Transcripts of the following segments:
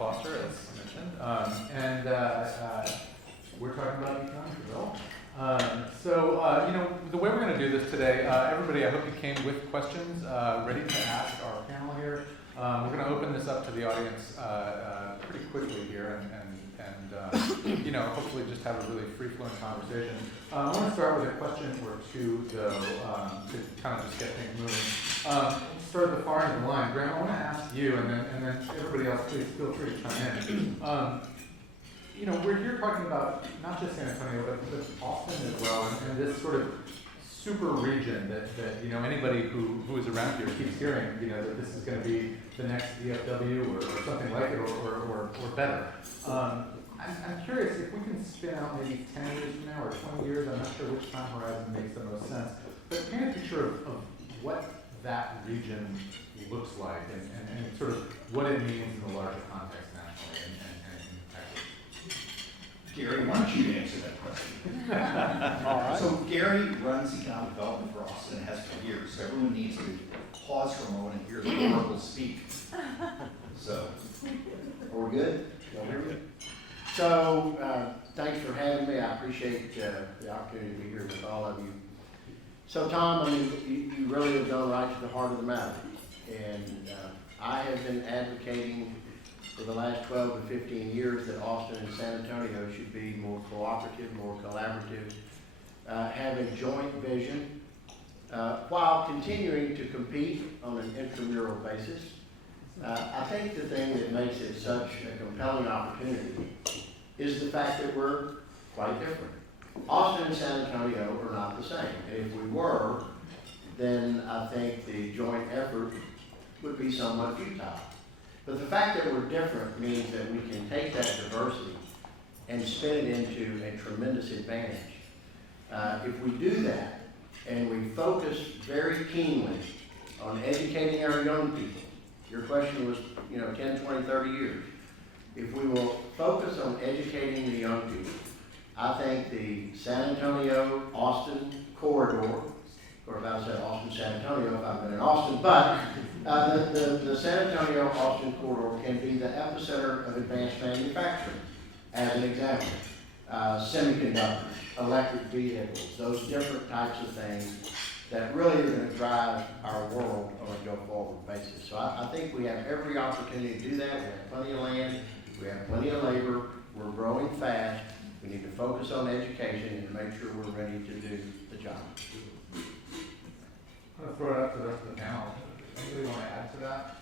Foster, as mentioned, and we're talking about economic development. The way we're going to do this today, everybody, I hope you came with questions ready to ask our panel here. We're going to open this up to the audience pretty quickly here, and hopefully just have a really free-flowing conversation. I want to start with a question or two, though, to kind of just get things moving. Let's start at the far end of the line. Graham, I want to ask you, and then everybody else, please feel free to chime in. We're here talking about not just San Antonio, but Austin as well, and this sort of super region that anybody who is around here keeps hearing, that this is going to be the next DFW or something like it, or better. I'm curious if we can spin out maybe 10 years from now or 20 years. I'm not sure which time horizon makes the most sense, but paint a picture of what that region looks like and sort of what it means in the larger context nationally and Texas. Gary, why don't you answer that question? All right. So Gary runs economic development for Austin and has for years. So everyone needs to pause for a moment and hear the oracle speak. So, are we good? Y'all hear me? So, thanks for having me. I appreciate the opportunity to be here with all of you. So, Tom, you really have gone right to the heart of the matter. And I have been advocating for the last 12 to 15 years that Austin and San Antonio should be more cooperative, more collaborative, have a joint vision, while continuing to compete on an intramural basis. I think the thing that makes it such a compelling opportunity is the fact that we're quite different. Austin and San Antonio are not the same. And if we were, then I think the joint effort would be somewhat futile. But the fact that we're different means that we can take that diversity and spin it into a tremendous advantage. If we do that and we focus very keenly on educating our young people, your question was, 10, 20, 30 years. If we will focus on educating the young people, I think the San Antonio-Austin corridor, or if I said Austin-San Antonio, if I've been in Austin, but the San Antonio-Austin corridor can be the epicenter of advanced manufacturing, as an example. Semiconductors, electric vehicles, those different types of things that really are going to drive our world on a go-forward basis. So I think we have every opportunity to do that. We have plenty of land, we have plenty of labor, we're growing fast. We need to focus on education and make sure we're ready to do the job. I'm going to throw it out to the rest of the panel. Anybody want to add to that?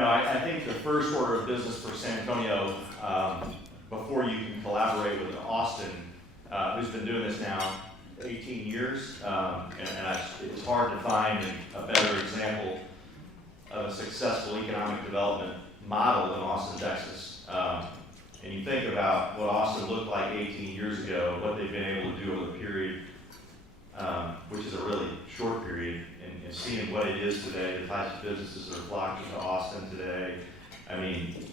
I think the first order of business for San Antonio, before you can collaborate with Austin, who's been doing this now 18 years, it's hard to find a better example of a successful economic development model than Austin, Texas. And you think about what Austin looked like 18 years ago, what they've been able to do over the period, which is a really short period, and seeing what it is today, the types of businesses that are flocking to Austin today. I mean,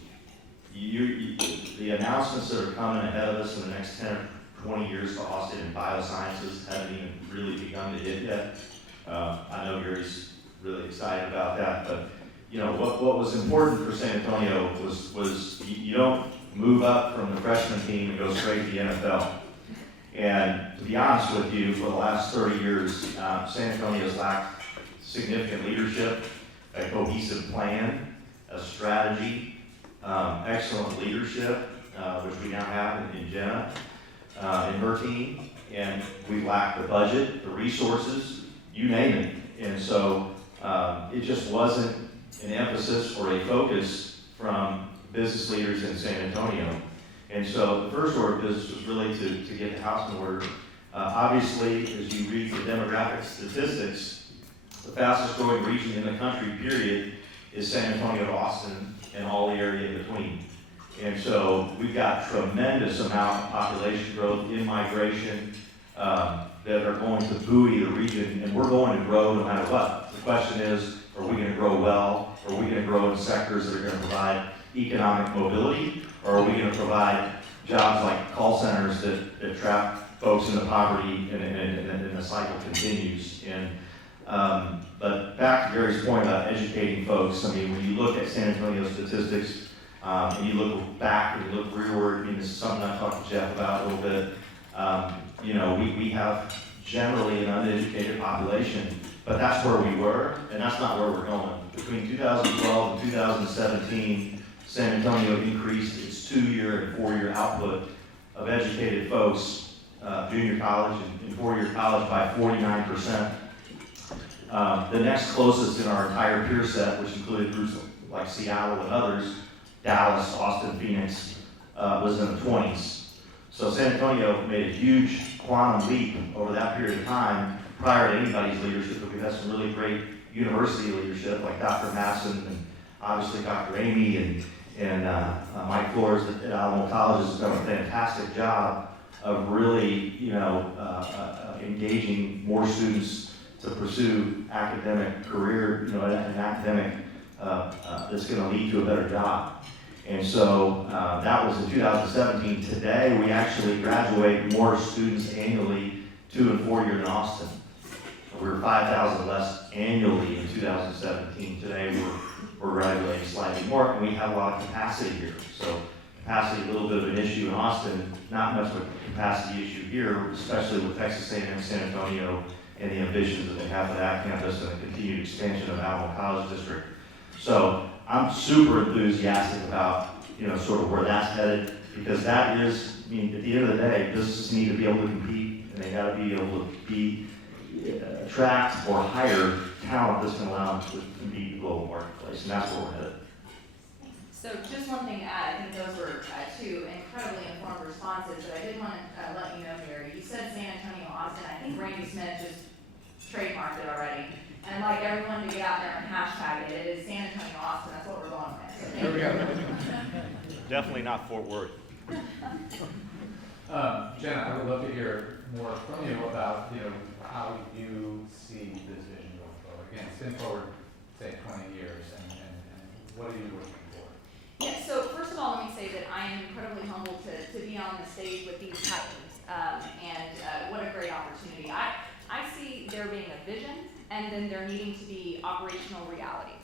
the announcements that are coming ahead of us in the next 10 or 20 years to Austin in biosciences haven't even really begun to hit yet. I know Gary's really excited about that, but what was important for San Antonio was you don't move up from the freshman team and go straight to the NFL. And to be honest with you, for the last 30 years, San Antonio's lacked significant leadership, a cohesive plan, a strategy, excellent leadership, which we now have in Jenna and her team, and we lack the budget, the resources, you name it. And so it just wasn't an emphasis or a focus from business leaders in San Antonio. And so the first order of business was really to get the house in order. Obviously, as you read the demographic statistics, the fastest growing region in the country, period, is San Antonio to Austin and all the area in between. And so we've got tremendous amount of population growth, in-migration, that are going to buoy the region, and we're going to grow no matter what. The question is, are we going to grow well? Are we going to grow in sectors that are going to provide economic mobility? Or are we going to provide jobs like call centers that trap folks into poverty and the cycle continues? And But back to Gary's point about educating folks, I mean, when you look at San Antonio statistics, and you look back and you look rearward, I mean, this is something I talked to Jeff about a little bit. You know, we have generally an uneducated population, but that's where we were, and that's not where we're going. Between 2012 and 2017, San Antonio increased its 2-year and 4-year output of educated folks, junior college and 4-year college, by 49%. The next closest in our entire peer set, which included groups like Seattle and others, Dallas, Austin, Phoenix, was in the 20s. So San Antonio made a huge quantum leap over that period of time prior to anybody's leadership, but we've had some really great university leadership like Dr. Masson and obviously Dr. Amy and Mike Flores at Alamo College has done a fantastic job of really, you know, engaging more students to pursue academic career, you know, an academic that's going to lead to a better job. And so that was in 2017. Today, we actually graduate more students annually 2 and 4 year than Austin. We were 5,000 less annually in 2017. Today, we're graduating slightly more, and we have a lot of capacity here. So capacity, a little bit of an issue in Austin, not much of a capacity issue here, especially with Texas A&M San Antonio and the ambitions that they have for that campus and the continued expansion of Alamo College District. So I'm super enthusiastic about, you know, sort of where that's headed, because that is, I mean, at the end of the day, businesses need to be able to compete, and they got to be able to attract or hire talent that's going to allow them to compete in the global marketplace, and that's where we're headed. So just one thing to add, I think those were two incredibly informed responses, but I did want to let you know here, you said San Antonio, Austin. I think Randy Smith just trademarked it already. And I'd like everyone to get out there and hashtag it. It is San Antonio, Austin. That's what we're going with. So There we go. Definitely not Fort Worth. Jenna, I would love to hear more from you about, you know, how you see this vision going forward. Again, spin forward, say, 20 years, and what are you looking for? Yeah, so first of all, let me say that I am incredibly humbled to be on the stage with these titans, and what a great opportunity. I see there being a vision, and then there needing to be operational realities.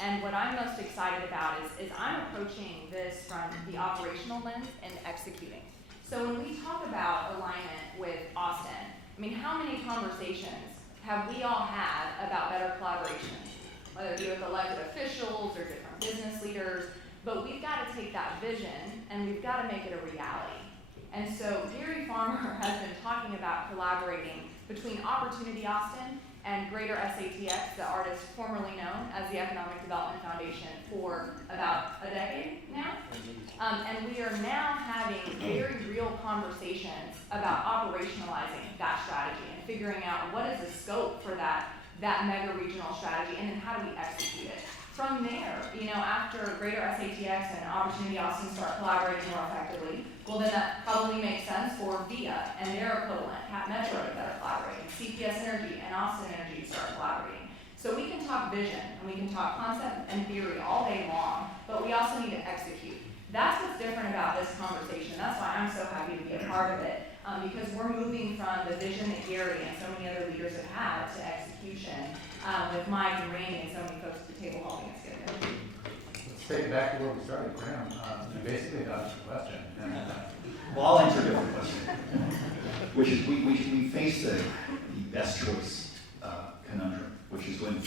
And what I'm most excited about is I'm approaching this from the operational lens and executing. So when we talk about alignment with Austin, I mean, how many conversations have we all had about better collaboration, whether it be with elected officials or different business leaders? But we've got to take that vision and we've got to make it a reality. And so Gary Farmer has been talking about collaborating between Opportunity Austin and Greater SATX, the artist formerly known as the Economic Development Foundation, for about a decade now. And we are now having very real conversations about operationalizing that strategy and figuring out what is the scope for that mega regional strategy, and then how do we execute it. From there, you know, after Greater SATX and Opportunity Austin start collaborating more effectively, well then that probably makes sense for VIA and their equivalent, Cap Metro, to better collaborating, CPS Energy and Austin Energy to start collaborating. So we can talk vision and we can talk concept and theory all day long, but we also need to execute. That's what's different about this conversation. That's why I'm so happy to be a part of it, because we're moving from the vision that Gary and so many other leaders have had to execution, with Mike and Randy and so many folks at the table helping us get there. Let's take it back to where we started. Graham, you basically dodged the question. Well, I'll answer a different question, which is we face the best choice conundrum, which is when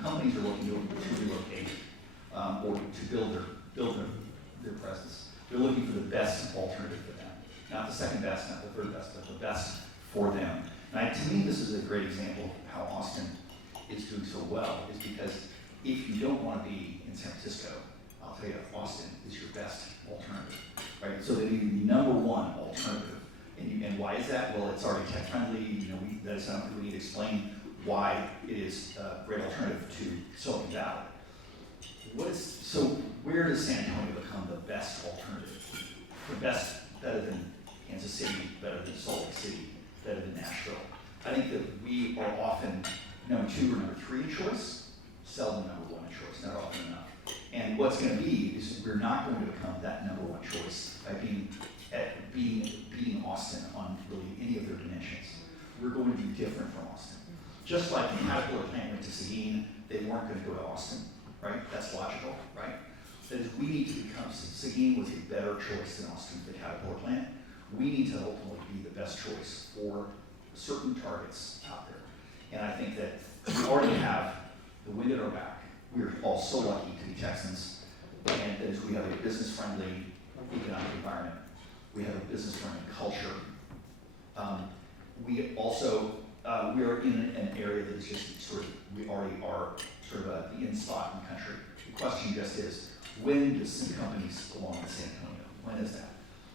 companies are looking to relocate or to build their presence, they're looking for the best alternative for them. Not the second best, not the third best, but the best for them. And to me, this is a great example of how Austin is doing so well, is because if you don't want to be in San Francisco, I'll tell you, Austin is your best alternative, right? So they need the number one alternative. And why is that? Well, it's already tech friendly. You know, that is something we need to explain why it is a great alternative to Silicon Valley. So where does San Antonio become the best alternative? The best, better than Kansas City, better than Salt Lake City, better than Nashville. I think that we are often number 2 or number 3 choice, seldom number 1 choice, not often enough. And what's going to be is we're not going to become that number 1 choice by beating Austin on really any of their dimensions. We're going to be different from Austin. Just like the Caterpillar plant went to Seguin, they weren't gonna go to Austin, right? That's logical, right? That is, we need to become, Seguin was a better choice than Austin for the Caterpillar plant. We need to ultimately be the best choice for certain targets out there. And I think that we already have the wind at our back. We're all so lucky to be Texans. And that is, we have a business-friendly economic environment. We have a business-friendly culture. We also, we are in an area that is just sort of, we already are sort of the in spot in the country. The question just is, when does some companies belong in San Antonio? When is that?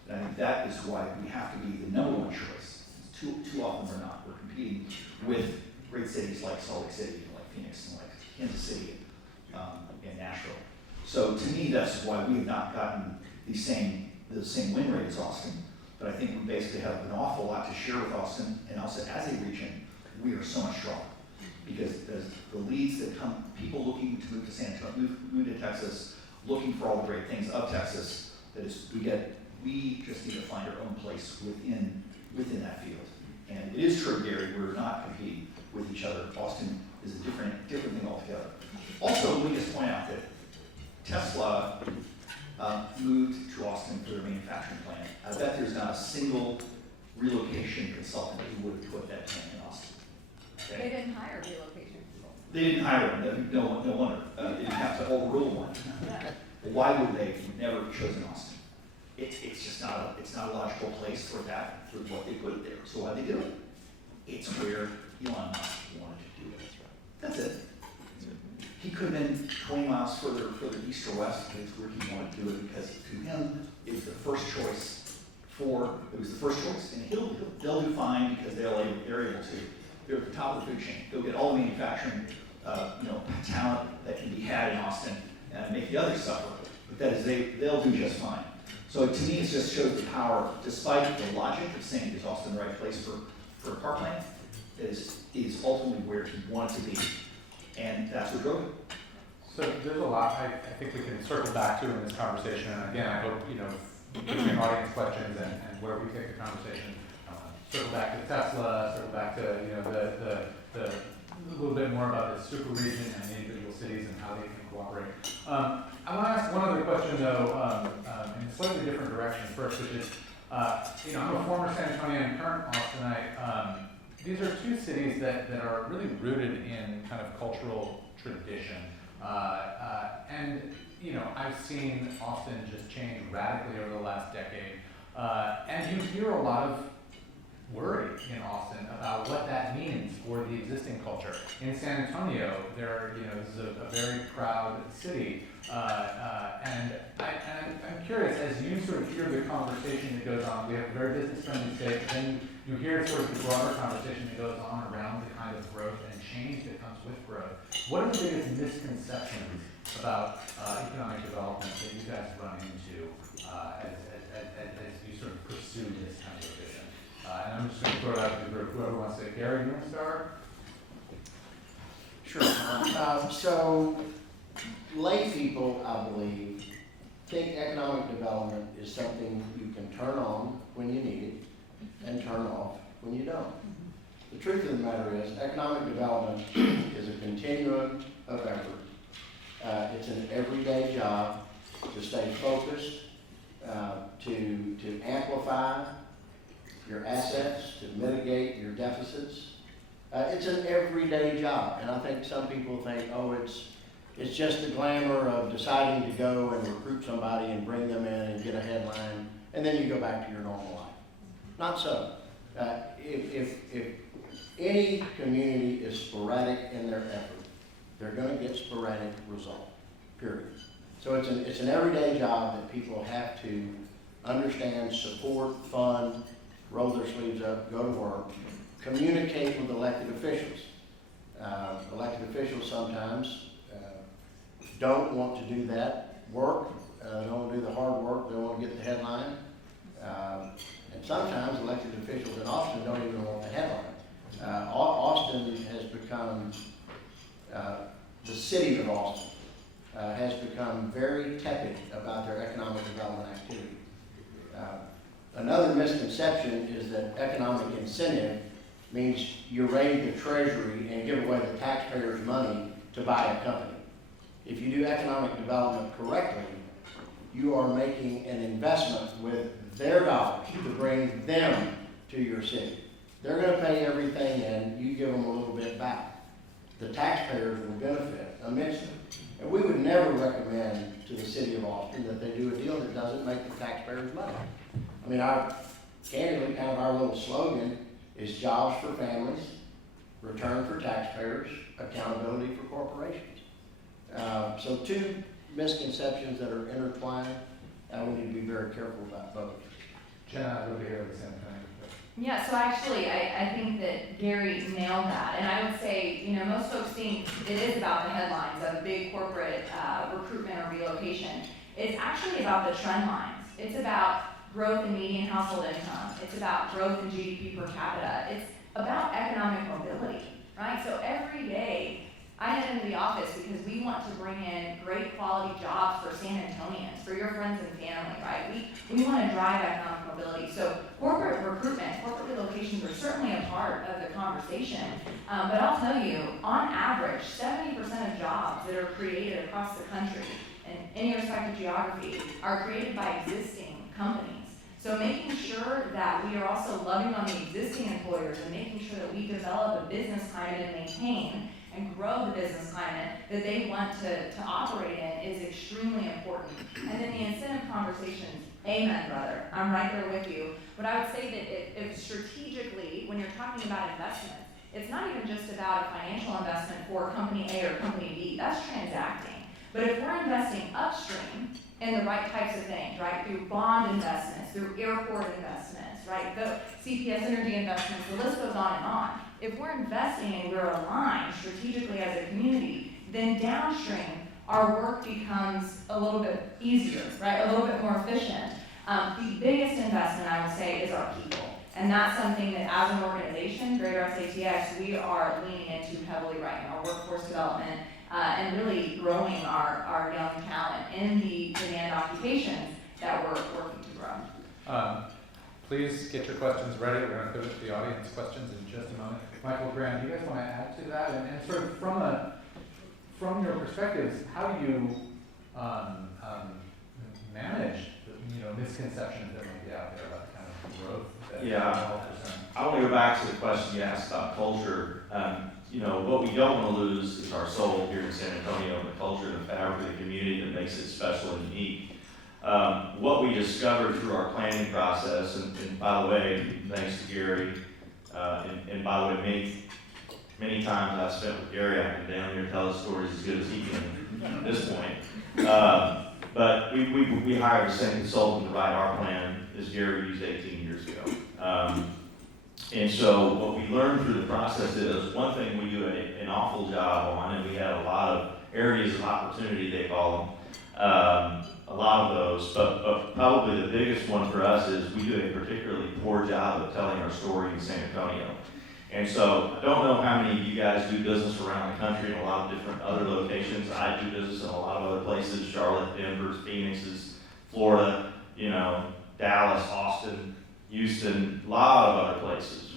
And I think that is why we have to be the number one choice. Too often we're not. We're competing with great cities like Salt Lake City, like Phoenix, and like Kansas City, and Nashville. So to me, that's why we have not gotten the same win rate as Austin. But I think we basically have an awful lot to share with Austin, and also as a region, we are so much stronger. Because the leads that come, people looking to move to San Antonio, move to Texas, looking for all the great things of Texas, that is, we just need to find our own place within that field. And it is true, Gary, we're not competing with each other. Austin is a different thing altogether. Also, let me just point out that Tesla moved to Austin for their manufacturing plant. I bet there's not a single relocation consultant who would have put that plant in Austin. Okay? They didn't hire relocation. They didn't hire one, no wonder. They didn't have to overrule one. Why would they have never chosen Austin? It's just not a logical place for that, for what they put there. So why they do it? It's where Elon Musk wanted to do it. That's it. He could have been 20 miles further east or west, but it's where he wanted to do it because to him it was the first choice. And they'll do fine because they're able to. They're at the top of the food chain. They'll get all the manufacturing, talent that can be had in Austin and make the others suffer. But that is, they'll do just fine. So to me, it just shows the power, despite the logic of saying is Austin the right place for a car plant, is ultimately where he wanted to be. And that's what drove it. So there's a lot I think we can circle back to in this conversation. And again, I hope, between audience questions and where we take the conversation, circle back to Tesla, circle back to, the a little bit more about the super region and the individual cities and how they can cooperate. I want to ask one other question though, in a slightly different direction first, which is, I'm a former San Antonian, current Austinite. These are two cities that are really rooted in kind of cultural tradition. And I've seen Austin just change radically over the last decade. And you hear a lot of worry in Austin about what that means for the existing culture. In San Antonio, this is a very proud city. And I'm curious, as you sort of hear the conversation that goes on, we have a very business-friendly state, but then you hear sort of the broader conversation that goes on around the kind of growth and change that comes with growth. What are the biggest misconceptions about economic development that you guys run into as you sort of pursue this kind of vision? And I'm just going to throw it out to the group. Whoever wants to say, Gary, you want to start? Sure. So, lay people, I believe, think economic development is something you can turn on when you need it and turn off when you don't. The truth of the matter is, economic development is a continuum of effort. It's an everyday job to stay focused, to amplify your assets, to mitigate your deficits. It's an everyday job, and I think some people think, it's just the glamour of deciding to go and recruit somebody and bring them in and get a headline, and then you go back to your normal life. Not so. If any community is sporadic in their effort, they're going to get sporadic result, period. So it's an everyday job that people have to understand, support, fund, roll their sleeves up, go to work, communicate with elected officials. Elected officials sometimes don't want to do that work. They don't want to do the hard work. They want to get the headline. And sometimes elected officials in Austin don't even want the headline. Austin has become, the city of Austin has become very tepid about their economic development activity. Another misconception is that economic incentive means you raid the treasury and give away the taxpayers' money to buy a company. If you do economic development correctly, you are making an investment with their dollars to bring them to your city. They're gonna pay everything and you give them a little bit back. The taxpayers will benefit immensely. And we would never recommend to the city of Austin that they do a deal that doesn't make the taxpayers money. I mean, candidly, kind of our little slogan is jobs for families, return for taxpayers, accountability for corporations. So two misconceptions that are intertwined, we need to be very careful about both. Jenna, over here at the same time. Yeah, so actually, I think that Gary nailed that, and I would say, you know, most folks think it is about the headlines of a big corporate recruitment or relocation. It's actually about the trend lines. It's about growth in median household income. It's about growth in GDP per capita. It's about economic mobility, right? So every day, I head into the office because we want to bring in great quality jobs for San Antonians, for your friends and family, right? We want to drive economic mobility. So corporate recruitment, corporate relocations are certainly a part of the conversation. But I'll tell you, on average, 70% of jobs that are created across the country, in any respective geography, are created by existing companies. So making sure that we are also loving on the existing employers and making sure that we develop a business climate and maintain and grow the business climate that they want to operate in is extremely important. And then the incentive conversations, amen, brother, I'm right there with you. But I would say that if strategically, when you're talking about investments, it's not even just about a financial investment for company A or company B, that's transacting. But if we're investing upstream in the right types of things, right, through bond investments, through airport investments, right, the CPS energy investments, the list goes on and on. If we're investing and we're aligned strategically as a community, then downstream, our work becomes a little bit easier, right, a little bit more efficient. The biggest investment, I would say, is our people. And that's something that as an organization, Greater SATX, we are leaning into heavily right now, workforce development, and really growing our young talent in the demand occupations that we're working to grow. Please get your questions ready. We're going to pivot to the audience questions in just a moment. Michael, Graham, do you guys want to add to that? And sort of from your perspectives, how do you manage the misconceptions that might be out there about the kind of growth that Yeah. 12%? I want to go back to the question you asked about culture. What we don't want to lose is our soul here in San Antonio, the culture and the fabric of the community that makes it special and unique. What we discovered through our planning process, and by the way, thanks to Gary, and by the way, many times I've spent with Gary, I can down here tell his stories as good as he can at this point. But we hired the same consultant to write our plan as Gary used 18 years ago. And so what we learned through the process is one thing we do an awful job on, and we have a lot of areas of opportunity, they call them, a lot of those, but probably the biggest one for us is we do a particularly poor job of telling our story in San Antonio. And so I don't know how many of you guys do business around the country in a lot of different other locations. I do business in a lot of other places, Charlotte, Denver, Phoenix, Florida, Dallas, Austin, Houston, a lot of other places.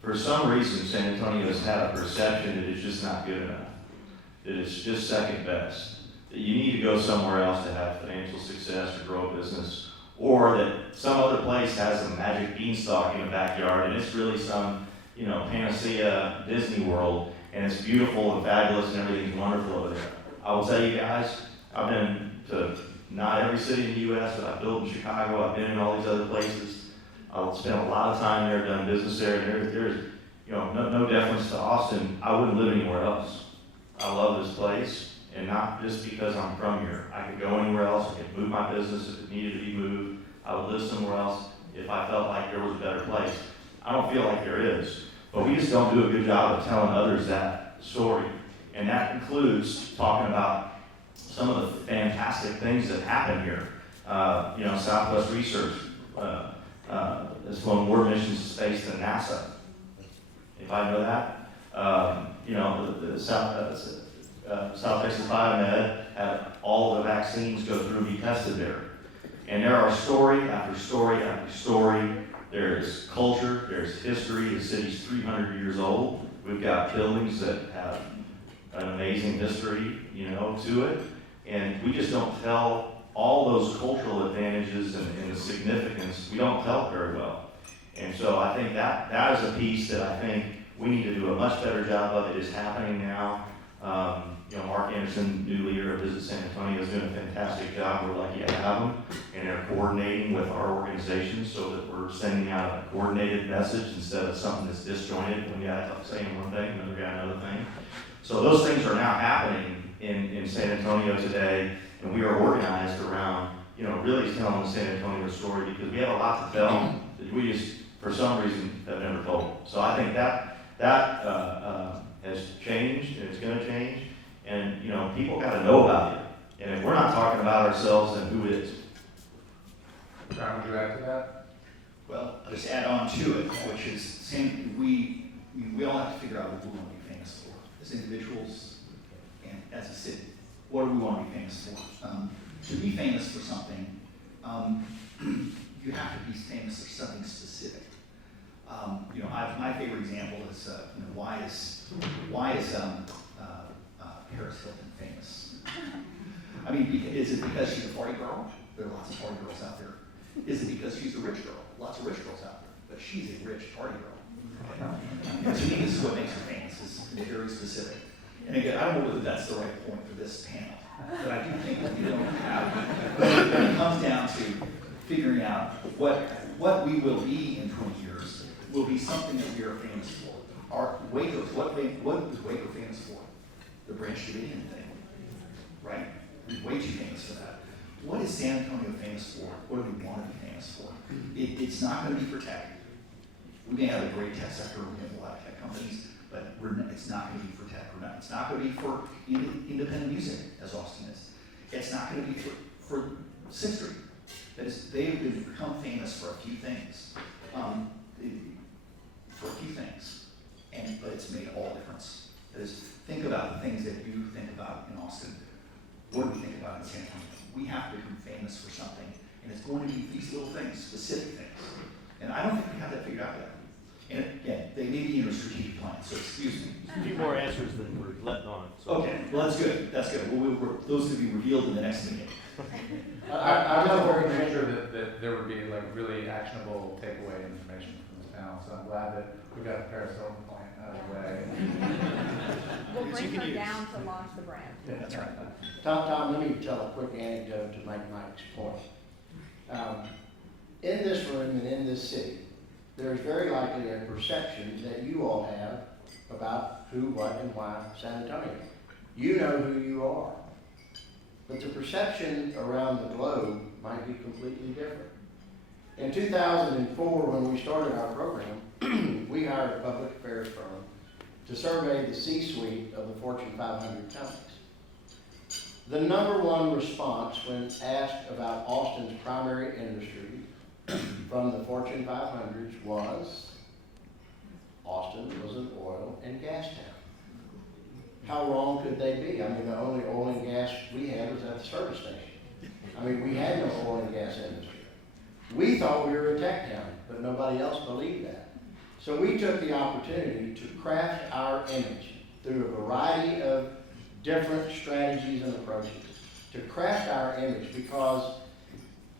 For some reason, San Antonio has had a perception that it's just not good enough, that it's just second best, that you need to go somewhere else to have financial success or grow a business, or that some other place has a magic beanstalk in the backyard and it's really some, panacea Disney World, and it's beautiful and fabulous and everything's wonderful over there. I will tell you guys, I've been to not every city in the U.S., but I've built in Chicago, I've been in all these other places. I've spent a lot of time there, done business there, and there's no deference to Austin. I wouldn't live anywhere else. I love this place, and not just because I'm from here. I could go anywhere else, I could move my business if it needed to be moved. I would live somewhere else if I felt like there was a better place. I don't feel like there is, but we just don't do a good job of telling others that story. And that includes talking about some of the fantastic things that happen here. Southwest Research has flown more missions to space than NASA. Anybody know that? The South Texas Biomed had all the vaccines go through and be tested there. And there are story after story after story There's culture, there's history. The city's 300 years old. We've got buildings that have an amazing history, you know, to it. And we just don't tell all those cultural advantages and the significance, we don't tell it very well. And so I think that is a piece that I think we need to do a much better job of. It is happening now. You know, Mark Anderson, new leader of Visit San Antonio, is doing a fantastic job. We're lucky to have him, and they're coordinating with our organization so that we're sending out a coordinated message instead of something that's disjointed. One guy saying one thing, another guy another thing. So those things are now happening in San Antonio today, and we are organized around, you know, really telling the San Antonio story because we have a lot to tell that we just, for some reason, have never told. So I think that has changed, and it's going to change. And, you know, people got to know about it. And if we're not talking about ourselves, then who is? Brian, would you add to that? Well, I'll just add on to it, which is we all have to figure out what we want to be famous for as individuals and as a city. What do we want to be famous for? To be famous for something, you have to be famous for something specific. You know, my favorite example is, you know, why is Paris Hilton famous? I mean, is it because she's a party girl? There are lots of party girls out there. Is it because she's a rich girl? Lots of rich girls out there, but she's a rich party girl. And to me, this is what makes her famous. Is very specific. And again, I don't know whether that's the right point for this panel, but I do think that we don't have. But it comes down to figuring out what we will be in 20 years will be something that we are famous for. Our Waco, what is Waco famous for? The Branch Davidian thing, right? We're way too famous for that. What is San Antonio famous for? What do we want to be famous for? It's not going to be for tech. We may have a great tech sector, we have a lot of tech companies, but it's not going to be for tech. It's not going to be for independent music, as Austin is. It's not going to be for Sixth Street. That is, they've become famous for a few things. But it's made all difference. That is, think about the things that you think about in Austin. What do we think about in San Antonio? We have to become famous for something, and it's going to be these little things, specific things. And I don't think we have that figured out yet. And again, they may be in a strategic plan, so excuse me. A few more answers than we're letting on. So. Okay, well, that's good, that's good. Well, those will be revealed in the next meeting. I know very very sure that there would be like really actionable takeaway information from this panel, so I'm glad that we got the Paris Hilton point out of the way. We'll Yes, bring you can her use. down to launch the brand. Yeah, that's right. Tom, let me tell a quick anecdote to make Mike's point. In this room and in this city, there's very likely a perception that you all have about who, what, and why San Antonio. You know who you are. But the perception around the globe might be completely different. In 2004, when we started our program, we hired a public affairs firm to survey the C-suite of the Fortune 500 companies. The number one response when asked about Austin's primary industry from the Fortune 500s was, Austin was an oil and gas town. How wrong could they be? I mean, the only oil and gas we had was at the service station. I mean, we had no oil and gas industry. We thought we were a tech town, but nobody else believed that. So we took the opportunity to craft our image through a variety of different strategies and approaches to craft our image because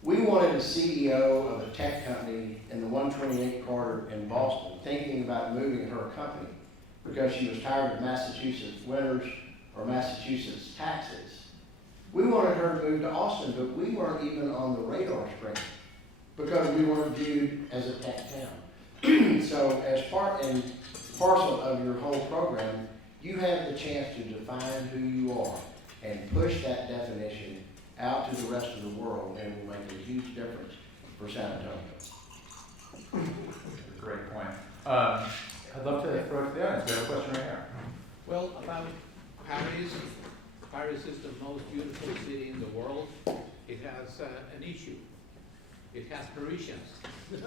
we wanted a CEO of a tech company in the 128 corridor in Boston thinking about moving her company because she was tired of Massachusetts winters or Massachusetts taxes. We wanted her to move to Austin, but we weren't even on the radar screen because we weren't viewed as a tech town. So as part and parcel of your whole program, you have the chance to define who you are and push that definition out to the rest of the world, and it will make a huge difference for San Antonio. Great point. I'd love to throw it to the audience. We have a question right here. Well, about Paris, Paris is the most beautiful city in the world. It has an issue. It has Parisians. The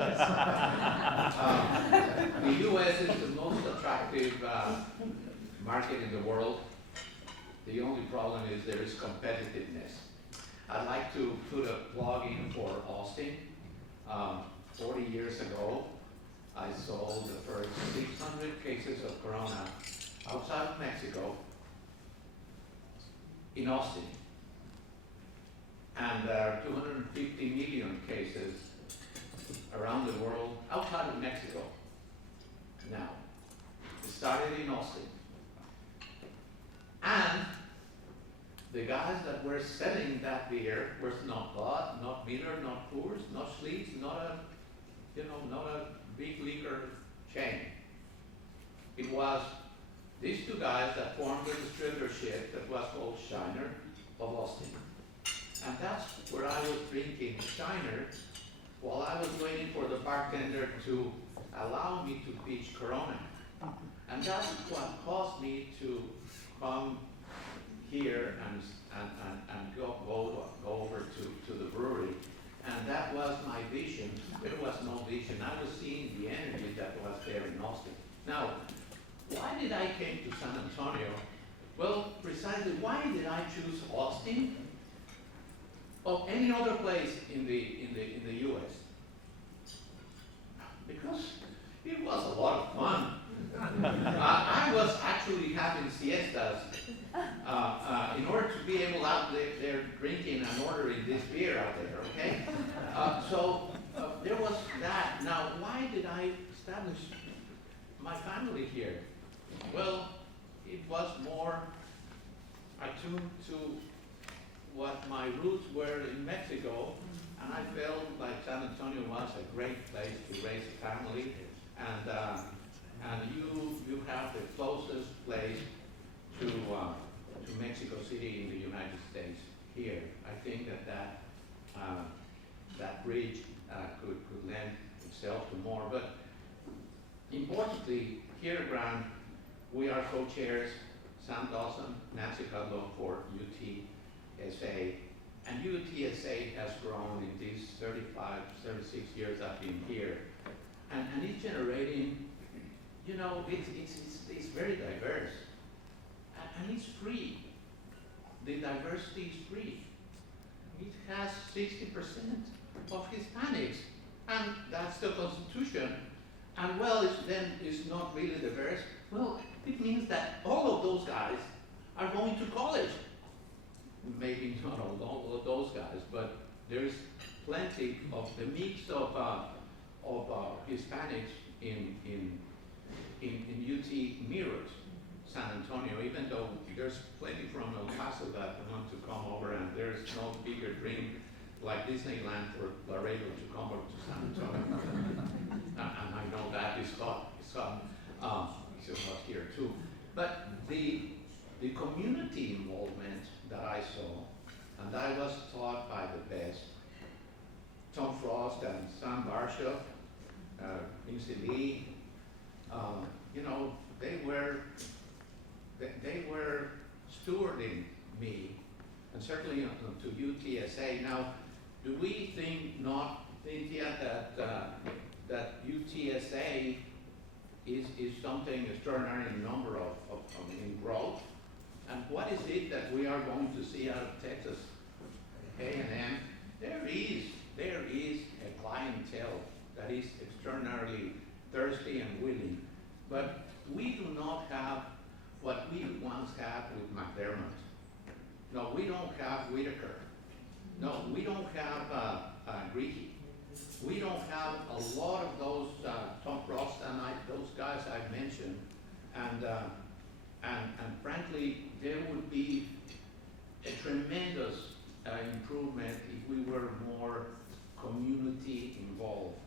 U.S. is the most attractive market in the world. The only problem is there is competitiveness. I'd like to put a plug in for Austin. 40 years ago, I sold the first 600 cases of Corona outside of Mexico in Austin. And there are 250 million cases around the world outside of Mexico now. It started in Austin. And the guys that were selling that beer was not Bud, not Miller, not Coors, not Schlitz, not a big liquor chain. It was these two guys that formed a distributorship that was called Shiner of Austin. And that's where I was drinking Shiner while I was waiting for the bartender to allow me to pitch Corona. And that's what caused me to come here and go over to the brewery. And that was my vision. There was no vision. I was seeing the energy that was there in Austin. Now, why did I came to San Antonio? Well, precisely, why did I choose Austin of any other place in the U.S.? Because it was a lot of fun. I was actually having siestas in order to be able out there drinking and ordering this beer out there, okay? So there was that. Now, why did I establish my family here? Well, it was more attuned to what my roots were in Mexico, and I felt like San Antonio was a great place to raise a family, and you have the closest place to Mexico City in the United States here. I think that bridge could lend itself to more. But importantly, here at Grand, we are co-chairs, Sam Dawson, Nancy Cudlow for UTSA. And UTSA has grown in these 35, 36 years I've been here. And it's generating, it's very diverse. And it's free. The diversity is free. It has 60% of Hispanics. And that's the Constitution. And well, it's not really diverse. Well, it means that all of those guys are going to college. Maybe not all of those guys, but there's plenty of the mix of Hispanics in UT mirrors San Antonio, even though there's plenty from El Paso that want to come over, and there's no bigger dream like Disneyland for Laredo to come over to San Antonio. And I know that is hot. It's hot. It's hot here too. But the community involvement that I saw, and I was taught by the best, Tom Frost and Sam Barshoff, Lindsay Lee, they were stewarding me, and certainly to UTSA. Now, do we think not, Cynthia, that UTSA is something extraordinary in number of in growth? And what is it that we are going to see out of Texas A&M? There is a clientele that is extraordinarily thirsty and willing, but we do not have what we once had with McDermott. No, we don't have Whitaker. No, we don't have Greedy. We don't have a lot of those Tom Frost and those guys I've mentioned, and frankly, there would be a tremendous improvement if we were more community involved.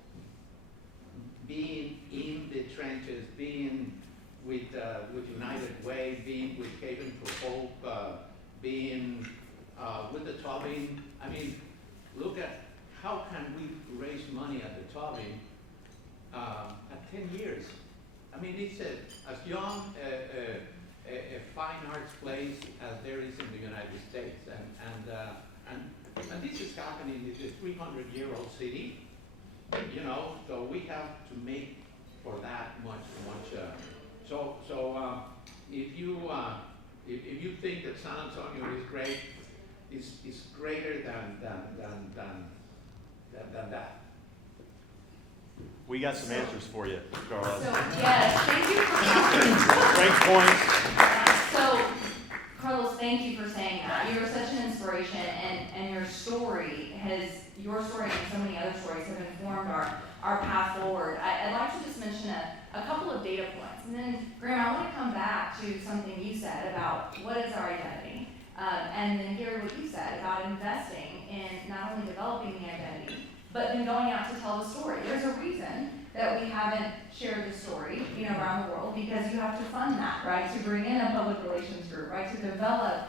Being in the trenches, being with United Way, being with Haven for Hope, being with the Tobin. I mean, look at how can we raise money at the Tobin at 10 years. I mean, it's as young a fine arts place as there is in the United States, and this is happening in a 300-year-old city. So we have to make for that much. So if you think that San Antonio is great, it's greater than that. We got some answers for you, Carlos. So, yes, thank you for Strength points. So, Carlos, thank you for saying that. You're such an inspiration, and your story and so many other stories have informed our path forward. I'd like to just mention a couple of data points. And then, Graham, I want to come back to something you said about what is our identity. And then Gary, what you said about investing in not only developing the identity, but then going out to tell the story. There's a reason that we haven't shared the story, around the world, because you have to fund that, right? To bring in a public relations group, right? To develop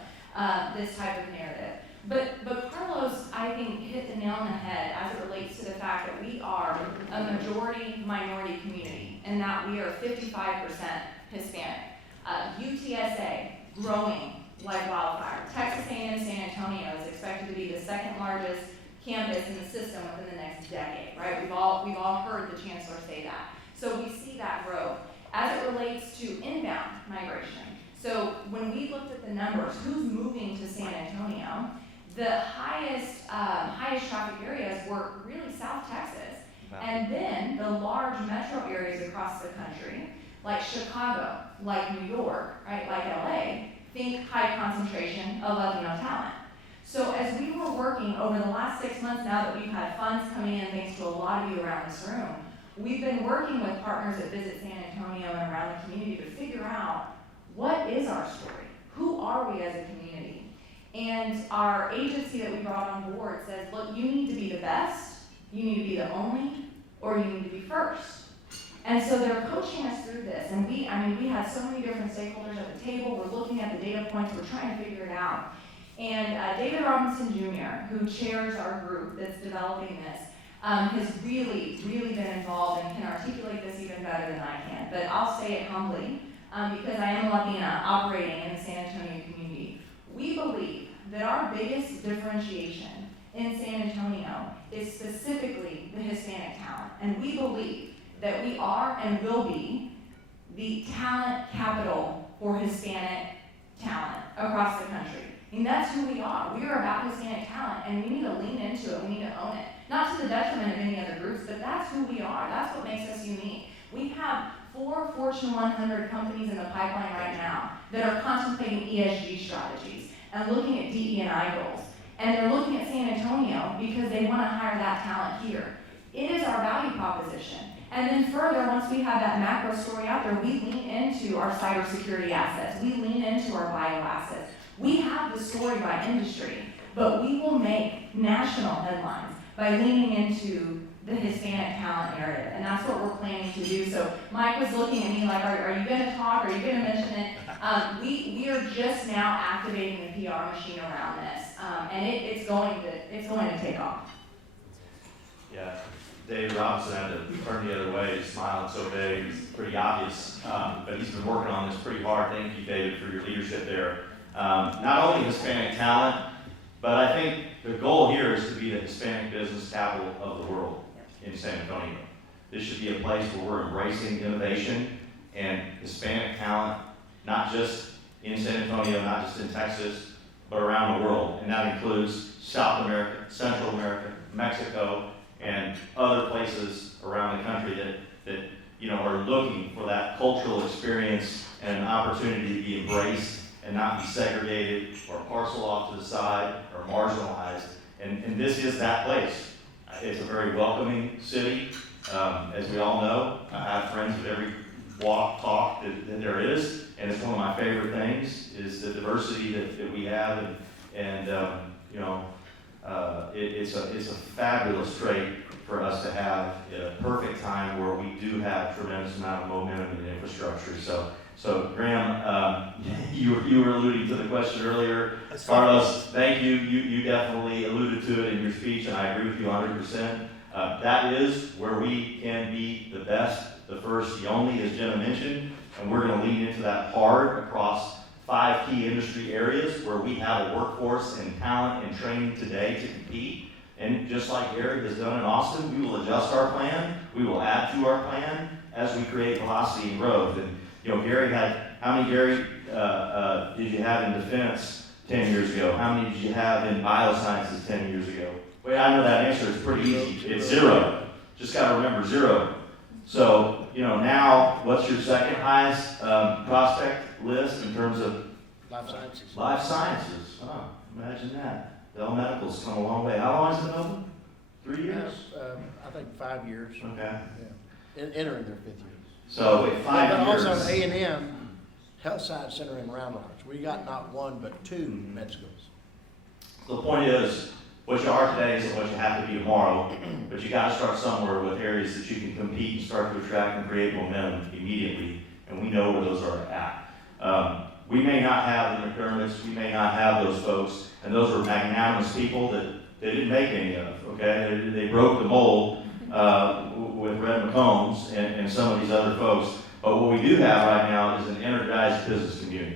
this type of narrative. But Carlos, I think, hit the nail on the head as it relates to the fact that we are a majority minority community, and that we are 55% Hispanic. UTSA growing like wildfire. Texas A&M San Antonio is expected to be the second largest campus in the system within the next decade, right? We've all heard the chancellor say that. So we see that growth. As it relates to inbound migration, so when we looked at the numbers, who's moving to San Antonio, the highest traffic areas were really South Texas. And then the large metro areas across the country, like Chicago, like New York, right, like LA, think high concentration of Latino talent. So as we were working over the last 6 months, now that we've had funds coming in, thanks to a lot of you around this room, we've been working with partners at Visit San Antonio and around the community to figure out what is our story? Who are we as a community? And our agency that we brought on board says, look, you need to be the best, you need to be the only, or you need to be first. And so they're coaching us through this. And we had so many different stakeholders at the table. We're looking at the data points, we're trying to figure it out. And David Robinson Jr., who chairs our group that's developing this, has really been involved and can articulate this even better than I can. But I'll say it humbly, because I am a Latina operating in the San Antonio community. We believe that our biggest differentiation in San Antonio is specifically the Hispanic talent. And we believe that we are and will be the talent capital for Hispanic talent across the country. I mean, that's who we are. We are about Hispanic talent, and we need to lean into it. We need to own it. Not to the detriment of any other groups, but that's who we are. That's what makes us unique. We have 4 Fortune 100 companies in the pipeline right now that are contemplating ESG strategies and looking at DE&I goals. And they're looking at San Antonio because they want to hire that talent here. It is our value proposition. And then further, once we have that macro story out there, we lean into our cybersecurity assets. We lean into our bio assets. We have the story by industry, but we will make national headlines by leaning into the Hispanic talent narrative, and that's what we're planning to do. So Mike was looking at me like, are you going to talk? Are you going to mention it? We are just now activating the PR machine around this, and it's going to take off. Yeah, Dave Robinson had to turn the other way, smiling so big, it's pretty obvious, but he's been working on this pretty hard. Thank you, David, for your leadership there. Not only Hispanic talent, but I think the goal here is to be the Hispanic business capital of the world in San Antonio. This should be a place where we're embracing innovation and Hispanic talent, not just in San Antonio, not just in Texas, but around the world. And that includes South America, Central America, Mexico, and other places around the country that are looking for that cultural experience and an opportunity to be embraced and not be segregated or parceled off to the side or marginalized. And this is that place. It's a very welcoming city. As we all know, I have friends with every walk, talk that there is, and it's one of my favorite things is the diversity that we have, it's a fabulous trait for us to have at a perfect time where we do have tremendous amount of momentum and infrastructure. So Graham, you were alluding to the question earlier. Carlos, thank you. You definitely alluded to it in your speech, and I agree with you 100%. That is where we can be the best, the first, the only, as Jenna mentioned, and we're going to lean into that hard across 5 key industry areas where we have a workforce and talent and training today to compete. And just like Gary has done in Austin, we will adjust our plan. We will add to our plan as we create velocity and growth. And Gary how many did you have in defense 10 years ago? How many did you have in biosciences 10 years ago? Well, I know that answer is pretty easy. It's 0. Just got to remember 0. So, now, what's your second highest prospect list in terms of Life sciences. life sciences? Oh, imagine that. Bell Medical's come a long way. How long has it been open? 3 years? I think 5 years. Okay. Yeah. Entering their 5th year. So, in 5 But years. also A&M Health Science Center in Round Rock. We got not one, but 2 med schools. So the point is, what you are today isn't what you have to be tomorrow, but you gotta start somewhere with areas that you can compete and start to attract and create momentum immediately, and we know where those are at. We may not have the McDermotts, we may not have those folks, and those are magnanimous people that they didn't make any of, okay? They broke the mold with Red McCombs and some of these other folks, but what we do have right now is an energized business community.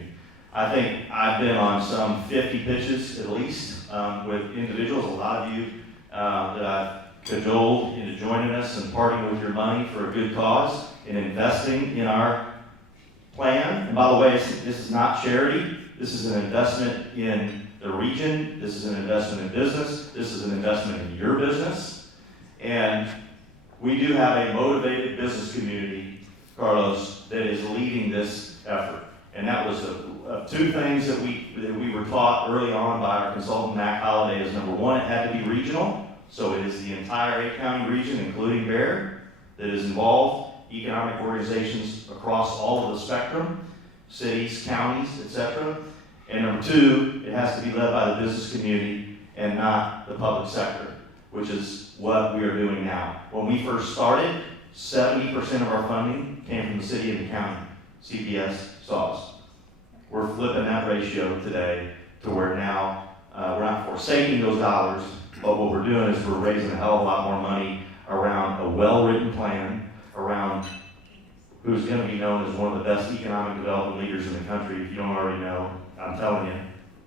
I think I've been on some 50 pitches at least with individuals, a lot of you that I've cajoled into joining us and parting with your money for a good cause and investing in our plan. And by the way, this is not charity. This is an investment in the region. This is an investment in business. This is an investment in your business. And we do have a motivated business community, Carlos, that is leading this effort. And that was 2 things that we were taught early on by our consultant, Mac Holliday, is number 1, it had to be regional. So it is the entire 8-county region, including Bear, that is involved, economic organizations across all of the spectrum, cities, counties, etc. And number 2, it has to be led by the business community and not the public sector, which is what we are doing now. When we first started, 70% of our funding came from the city and the county, CPS, SAWS. We're flipping that ratio today to where now we're not forsaking those dollars, but what we're doing is we're raising a hell of a lot more money around a well-written plan, around who's going to be known as one of the best economic development leaders in the country. If you don't already know, I'm telling you,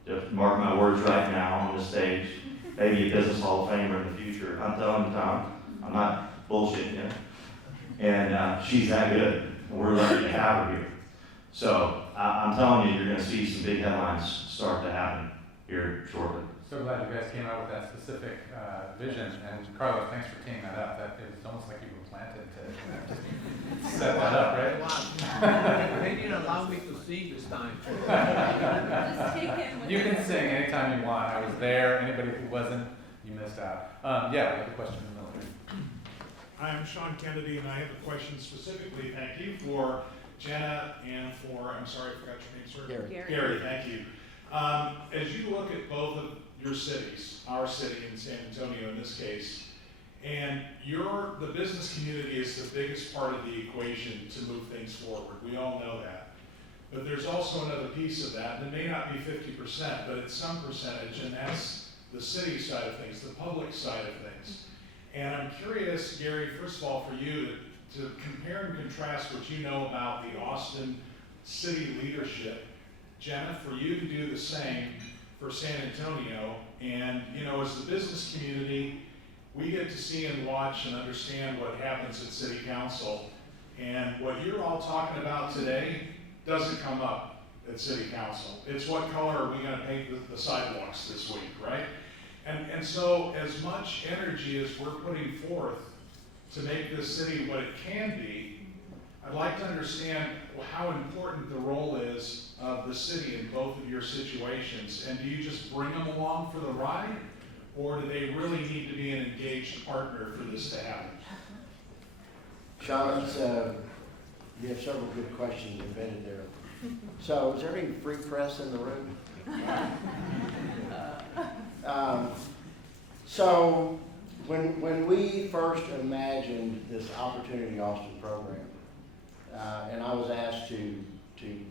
just mark my words right now on this stage, maybe a Business Hall of Famer in the future. I'm telling you, Tom, I'm not bullshitting you. And she's that good, and we're lucky to have her here. So I'm telling you, you're going to see some big headlines start to happen here shortly. So glad you guys came out with that specific vision, and Carlos, thanks for teeing that up. That is almost like you were planted to set that up, right? They didn't allow me to sing this time. Just take him with You it. can sing anytime you want. I was there. Anybody who wasn't, you missed out. Yeah, we have a question in the middle here. Hi, I'm Sean Kennedy, and I have a question specifically, thank you, for Jenna and for, I'm sorry, I forgot your name, sir? Gary. Gary, thank you. As you look at both of your cities, our city and San Antonio in this case, and the business community is the biggest part of the equation to move things forward. We all know that. But there's also another piece of that, and it may not be 50%, but it's some percentage, and that's the city side of things, the public side of things. And I'm curious, Gary, first of all, for you to compare and contrast what you know about the Austin city leadership. Jenna, for you to do the same for San Antonio. And, as the business community, we get to see and watch and understand what happens at city council. And what you're all talking about today doesn't come up at city council. It's what color are we going to paint the sidewalks this week, right? And so as much energy as we're putting forth to make this city what it can be, I'd like to understand how important the role is of the city in both of your situations. And do you just bring them along for the ride, or do they really need to be an engaged partner for this to happen? Sean, you have several good questions embedded there. So is there any free press in the room? So when we first imagined this Opportunity Austin program, and I was asked to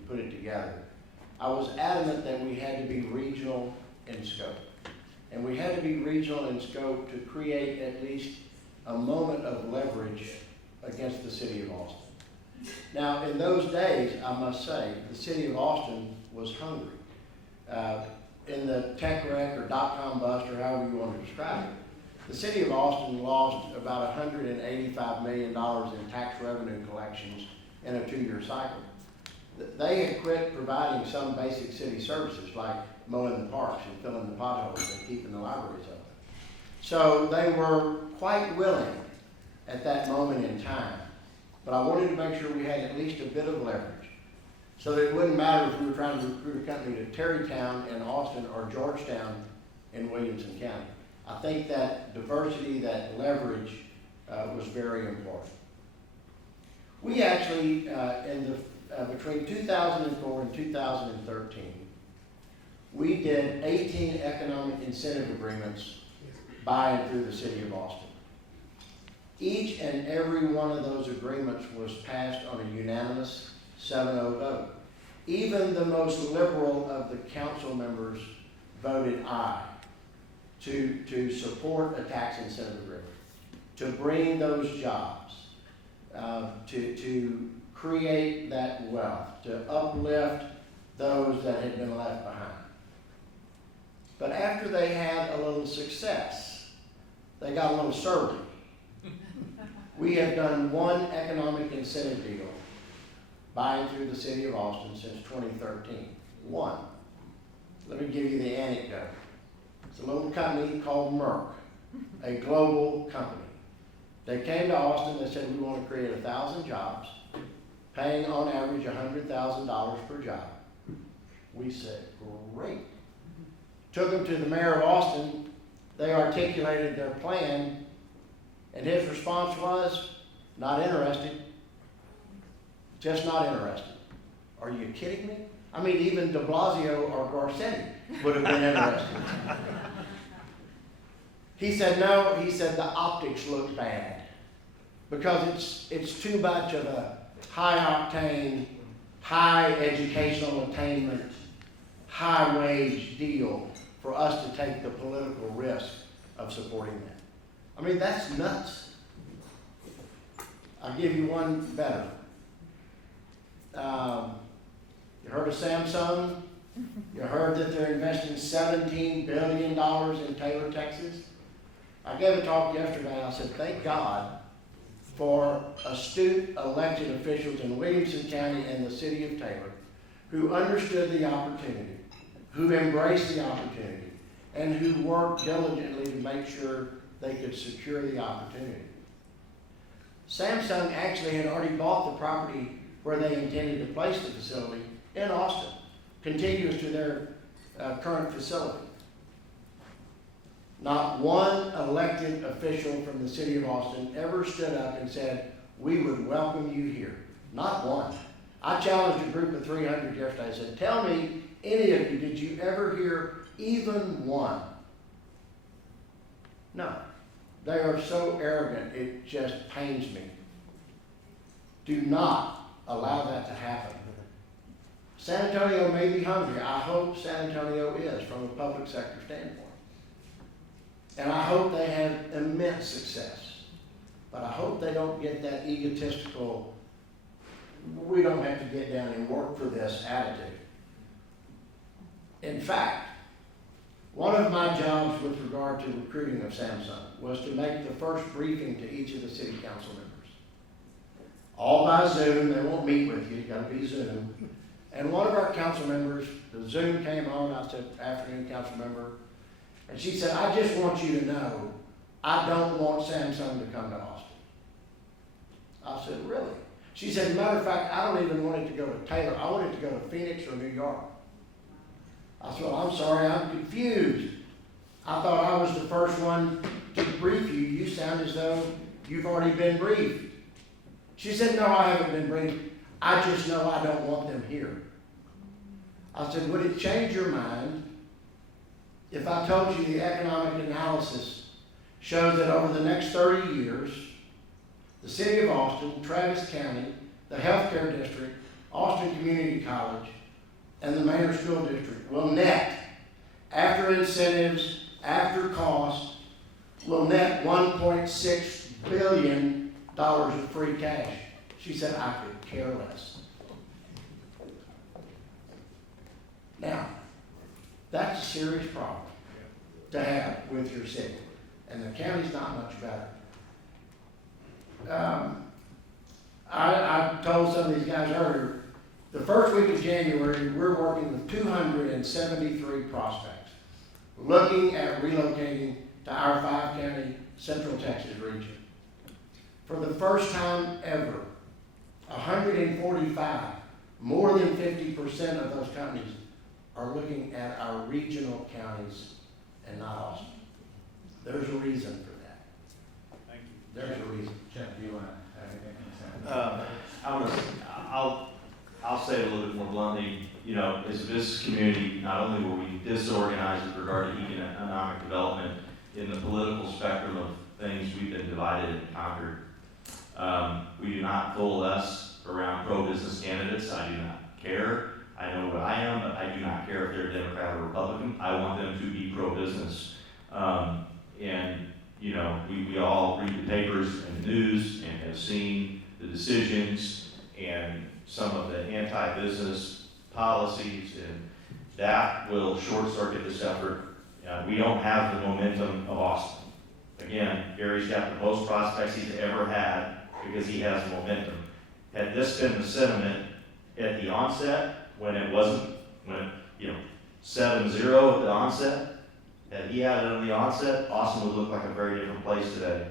put it together, I was adamant that we had to be regional in scope. And we had to be regional in scope to create at least a moment of leverage against the city of Austin. Now, in those days, I must say, the city of Austin was hungry. In the tech wreck or dot-com bust, or however you want to describe it, the city of Austin lost about $185 million in tax revenue collections in a 2-year cycle. They had quit providing some basic city services like mowing the parks and filling the potholes and keeping the libraries open. So they were quite willing at that moment in time but I wanted to make sure we had at least a bit of leverage. So that it wouldn't matter if we were trying to recruit a company to Terrytown in Austin or Georgetown in Williamson County. I think that diversity, that leverage was very important. We actually, between 2004 and 2013, we did 18 economic incentive agreements by and through the city of Austin. Each and every one of those agreements was passed on a unanimous 7-0 vote. Even the most liberal of the council members voted aye to support a tax incentive agreement, to bring those jobs, to create that wealth, to uplift those that had been left behind. But after they had a little success, they got a little surly. We have done one economic incentive deal by and through the city of Austin since 2013. One. Let me give you the anecdote. It's a little company called Merck, a global company. They came to Austin, they said, we want to create 1,000 jobs, paying on average $100,000 per job. We said, great. Took them to the mayor of Austin, they articulated their plan, and his response was, not interested. Just not interested. Are you kidding me? I mean, even de Blasio or Garcetti would have been interested. He said, no, he said the optics look bad because it's too much of a high octane, high educational attainment, high wage deal for us to take the political risk of supporting that. I mean, that's nuts. I'll give you one better. You heard of Samsung? You heard that they're investing $17 billion in Taylor, Texas? I gave a talk yesterday. I said, thank God for astute elected officials in Williamson County and the city of Taylor who understood the opportunity, who embraced the opportunity, and who worked diligently to make sure they could secure the opportunity. Samsung actually had already bought the property where they intended to place the facility in Austin, contiguous to their current facility. Not one elected official from the city of Austin ever stood up and said, we would welcome you here. Not one. I challenged a group of 300 yesterday. I said, tell me, any of you, did you ever hear even one? No. They are so arrogant, it just pains me. Do not allow that to happen. San Antonio may be hungry. I hope San Antonio is from a public sector standpoint. And I hope they have immense success. But I hope they don't get that egotistical, we don't have to get down and work for this attitude. In fact, one of my jobs with regard to recruiting of Samsung was to make the first briefing to each of the city council members. All by Zoom, they won't meet with you, you gotta be Zoom. And one of our council members, the Zoom came on, I said, afternoon council member, and she said, I just want you to know, I don't want Samsung to come to Austin. I said, really? She said, as a matter of fact, I don't even want it to go to Taylor, I want it to go to Phoenix or New York. I said, well, I'm sorry, I'm confused. I thought I was the first one to brief you. You sound as though you've already been briefed. She said, no, I haven't been briefed. I just know I don't want them here. I said, would it change your mind if I told you the economic analysis shows that over the next 30 years, the city of Austin, Travis County, the healthcare district, Austin Community College, and the Manor School District will net, after incentives, after cost, will net $1.6 billion of free cash. She said, I could care less. Now, that's a serious problem to have with your city. And the county's not much better. I told some of these guys earlier, the first week of January, we're working with 273 prospects, looking at relocating to our 5-county Central Texas region. For the first time ever, 145, more than 50% of those companies are looking at our regional counties and not Austin. There's a reason for that. Thank you. There's a reason. Jim, do you want to add anything? I'll say it a little bit more bluntly, you know, as a business community, not only were we disorganized with regard to economic development in the political spectrum of things, we've been divided and conquered. We do not coalesce around pro-business candidates. I do not care. I know what I am, but I do not care if they're Democrat or Republican. I want them to be pro-business. And, you know, we all read the papers and the news and have seen the decisions and some of the anti-business policies, and that will short-circuit this effort. We don't have the momentum of Austin. Again, Gary's got the most prospects he's ever had because he has momentum. Had this been the sentiment at the onset, when it wasn't, when, you know, 7-0 at the onset, had he had it on the onset, Austin would look like a very different place today.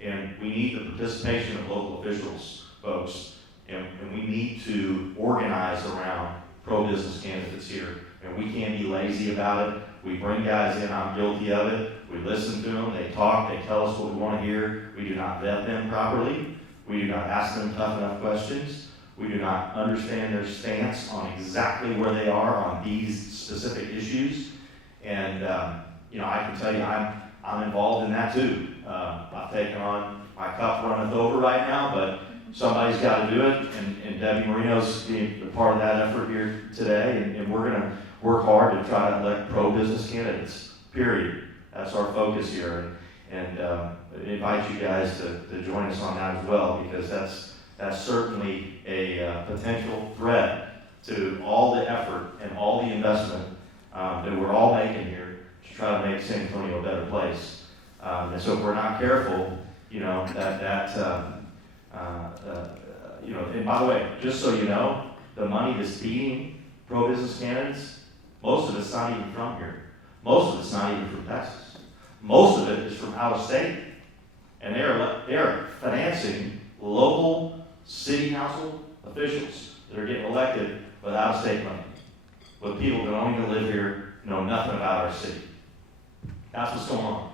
And we need the participation of local officials, folks, and we need to organize around pro-business candidates here. And we can't be lazy about it. We bring guys in, I'm guilty of it. We listen to them, they talk, they tell us what we want to hear. We do not vet them properly. We do not ask them tough enough questions. We do not understand their stance on exactly where they are on these specific issues. And, you know, I can tell you I'm involved in that too. I've taken on, my cup runneth over right now, but somebody's got to do it. And Debbie Marino's being a part of that effort here today. And we're going to work hard to try to elect pro-business candidates, period. That's our focus here. And invite you guys to join us on that as well, because that's certainly a potential threat to all the effort and all the investment that we're all making here to try to make San Antonio a better place. And so if we're not careful, you know, you know, and by the way, just so you know, the money that's feeding pro-business candidates, most of it's not even from here. Most of it's not even from Texas. Most of it is from out of state. And they're financing local city council officials that are getting elected with out-of-state money, with people that don't even live here, know nothing about our city. That's what's going on.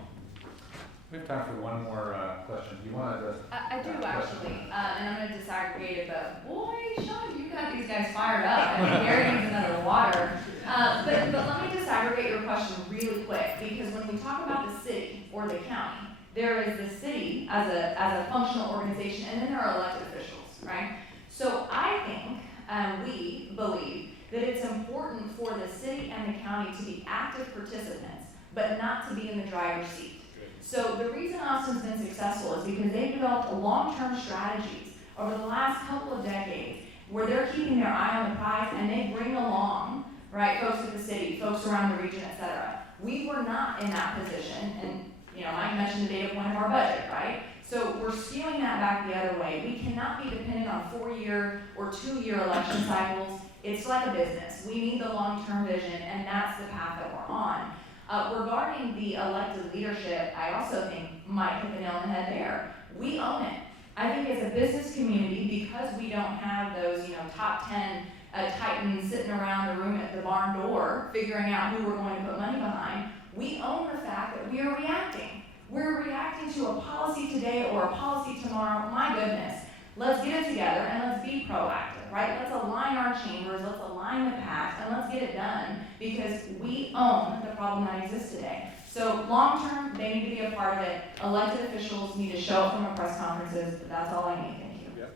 We have time for one more question. Do you want to address? I do actually, and I'm gonna disaggregate it, but boy, Sean, you got these guys fired up. I mean, Gary needs another water. But let me disaggregate your question really quick, because when we talk about the city or the county, there is the city as a functional organization, and then there are elected officials, right? So I think, we believe that it's important for the city and the county to be active participants, but not to be in the driver's seat. So the reason Austin's been successful is because they've developed long-term strategies over the last couple of decades where they're keeping their eye on the prize, and they bring along, right, folks at the city, folks around the region, et cetera. We were not in that position, and, you know, Mike mentioned the data point of our budget, right? So we're skewing that back the other way. We cannot be dependent on 4-year or 2-year election cycles. It's like a business. We need the long-term vision, and that's the path that we're on. Regarding the elected leadership, I also think Mike hit the nail on the head there. We own it. I think as a business community, because we don't have those, you know, top 10 titans sitting around the room at the barn door figuring out who we're going to put money behind, we own the fact that we are reacting. We're reacting to a policy today or a policy tomorrow. My goodness, let's get it together and let's be proactive, right? Let's align our chambers, let's align the pact, and let's get it done, because we own the problem that exists today. So long-term, they need to be a part of it. Elected officials need to show up from our press conferences, but that's all I need, thank you.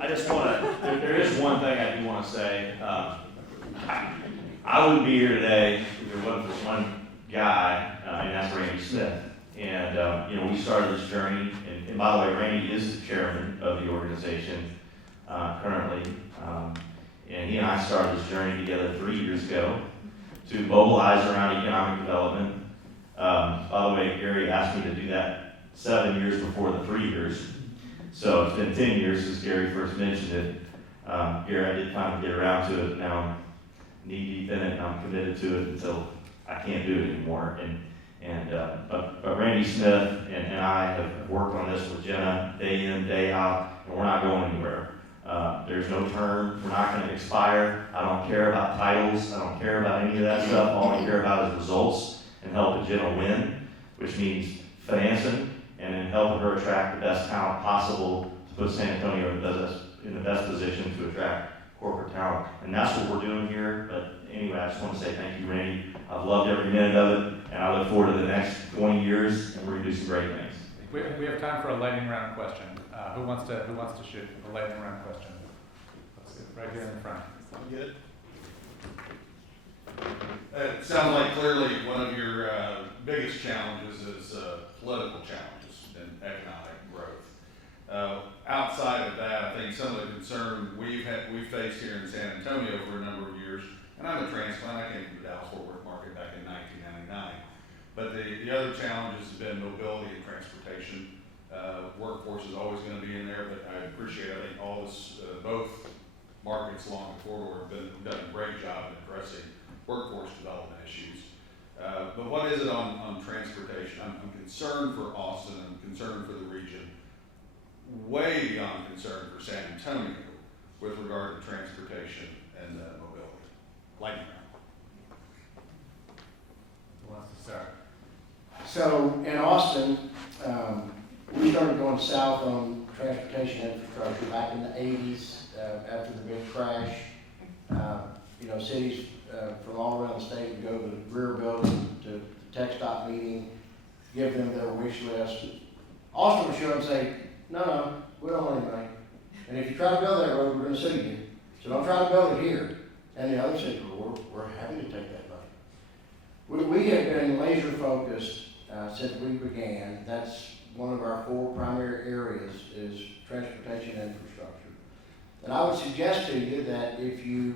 I just want to, there is one thing I do want to say. I wouldn't be here today if there wasn't for one guy, and that's Randy Smith. And, you know, we started this journey, and by the way, Randy is the chairman of the organization currently. And he and I started this journey together 3 years ago to mobilize around economic development. By the way, Gary asked me to do that 7 years before the 3 years. So it's been 10 years since Gary first mentioned it. Gary, I did finally get around to it. Now I'm knee deep in it, and I'm committed to it until I can't do it anymore. And, but Randy Smith and I have worked on this with Jenna day in, day out, and we're not going anywhere. There's no term, we're not gonna expire. I don't care about titles, I don't care about any of that stuff. All I care about is results and helping Jenna win, which means financing and then helping her attract the best talent possible to put San Antonio in the best position to attract corporate talent. And that's what we're doing here. But anyway, I just want to say thank you, Randy. I've loved every minute of it, and I look forward to the next 20 years, and we're going to do some great things. We have time for a lightning round question. Who wants to shoot a lightning round question? Let's see, right here in the front. Get it? It sounds like clearly one of your biggest challenges is political challenges and economic growth. Outside of that, I think some of the concern we've faced here in San Antonio for a number of years, and I'm a transplant, I came from the Dallas-Fort Worth market back in 1999, but the other challenge has been mobility and transportation. Workforce is always going to be in there, but I appreciate, I think all this, both markets along the corridor have done a great job in addressing workforce development issues. But what is it on transportation? I'm concerned for Austin, I'm concerned for the region, way beyond concern for San Antonio with regard to transportation and mobility. Lightning round. Who wants to start? So in Austin, we started going south on transportation infrastructure back in the 80s after the big crash. Cities from all around the state would go to the Greer building, to the Tech Stop meeting, give them their wish list. Austin would show up and say, no, we don't want any money. And if you try to build that road, we're going to sue you. So don't try to build it here. And the other cities, we're happy to take that money. We have been laser focused since we began. That's one of our 4 primary areas is transportation infrastructure. And I would suggest to you that if you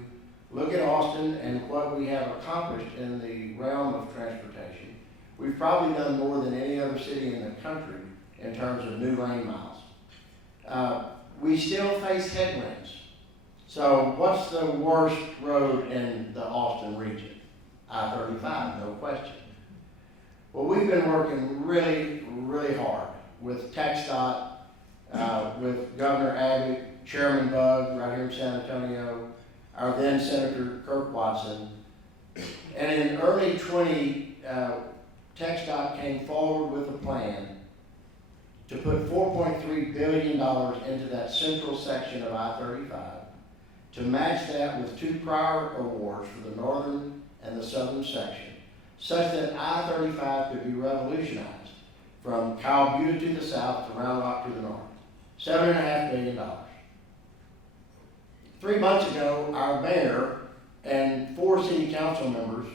look at Austin and what we have accomplished in the realm of transportation, we've probably done more than any other city in the country in terms of new lane miles. We still face headwinds. So what's the worst road in the Austin region? I-35, no question. Well, we've been working really, really hard with TxDOT, with Governor Abbott, Chairman Bugg right here in San Antonio, our then Senator Kirk Watson. And in early 20, TxDOT came forward with a plan to put $4.3 billion into that central section of I-35 to match that with 2 prior awards for the northern and the southern section, such that I-35 could be revolutionized from Kyle Butte to the south to Round Rock to the north. $7.5 billion. 3 months ago, our mayor and 4 city council members